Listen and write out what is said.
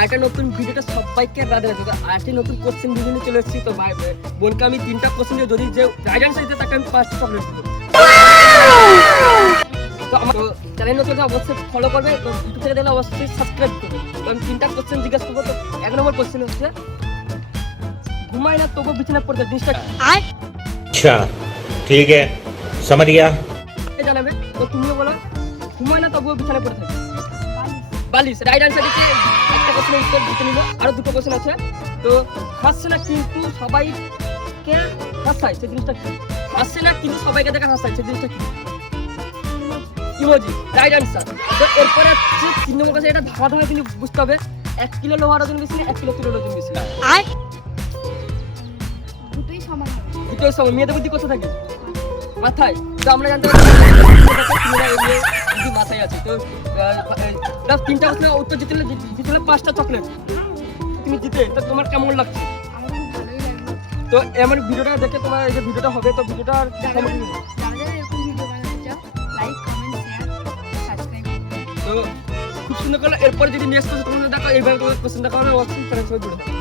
আরেকটা নতুন ভিডিওটা সবাইকে রাধে রাধে। আরেকটি নতুন কোশ্চেন ভিডিও নিয়ে চলে এসেছি। তো ভাই বোনকে আমি 3টা কোশ্চেন দিয়ে যদি যে রাইট অ্যান্সার দিতে তাকে আমি 5টা চকলেট দেবো। তো আমার চ্যানেল নতুন অবশ্যই ফলো করবে, তো ইউটিউব থেকে দেখলে অবশ্যই সাবস্ক্রাইব করবে। তো আমি 3টা কোশ্চেন জিজ্ঞাসা করবো। তো 1 নম্বর কোশ্চেন হচ্ছে, ঘুমায় না তবুও বিছানা পড়তে জিনিসটা কি? अच्छा ठीक है समझ गया। জানাবে। তো তুমিও বলো, ঘুমায় না তবুও বিছানা পড়ে থাকে। বালিশ রাইট অ্যান্সার দিচ্ছে। একটা কোশ্চেনের উত্তর দিতে নিব, আরো 2টো কোশ্চেন আছে। তো হাসছে না কিন্তু সবাইকে হাসায় সে জিনিসটা কি? হাসছে না কিন্তু সবাইকে দেখা হাসায় সে জিনিসটা কি? Emoji right answer. তো এরপরে হচ্ছে 3 নম্বর কাছে, এটা ধাঁধা ধাঁধা কিন্তু বুঝতে হবে। 1 কিলো লোহার ওজন বেশি না 1 কিলো তুলোর ওজন বেশি? দুটোই সমান হবে। দুটোই সময়। মেয়েদের বুদ্ধি কোথা থাকে? মাথায়। তো আমরা জানতে পারি মাথায় আছে। তো 3টা কোশ্চেনের উত্তর জিতলে 5টা চকলেট তুমি জিতে। তো তোমার কেমন লাগছে? আমার খুব ভালোই লাগলো। তো আমার ভিডিওটা দেখে তোমার এই যে ভিডিওটা হবে, তো ভিডিওটার যারা যারা এরকম ভিডিও বানাতে চাও, লাইক কমেন্ট শেয়ার সাবস্ক্রাইব। তো খুব সুন্দর করলো। এরপরে যদি নেক্সট কোশ্চেন তোমরা দেখো, এইভাবে তোমার কোশ্চেন দেখা হবে, অবশ্যই চ্যানেল সবাই জুড়ে থাকো।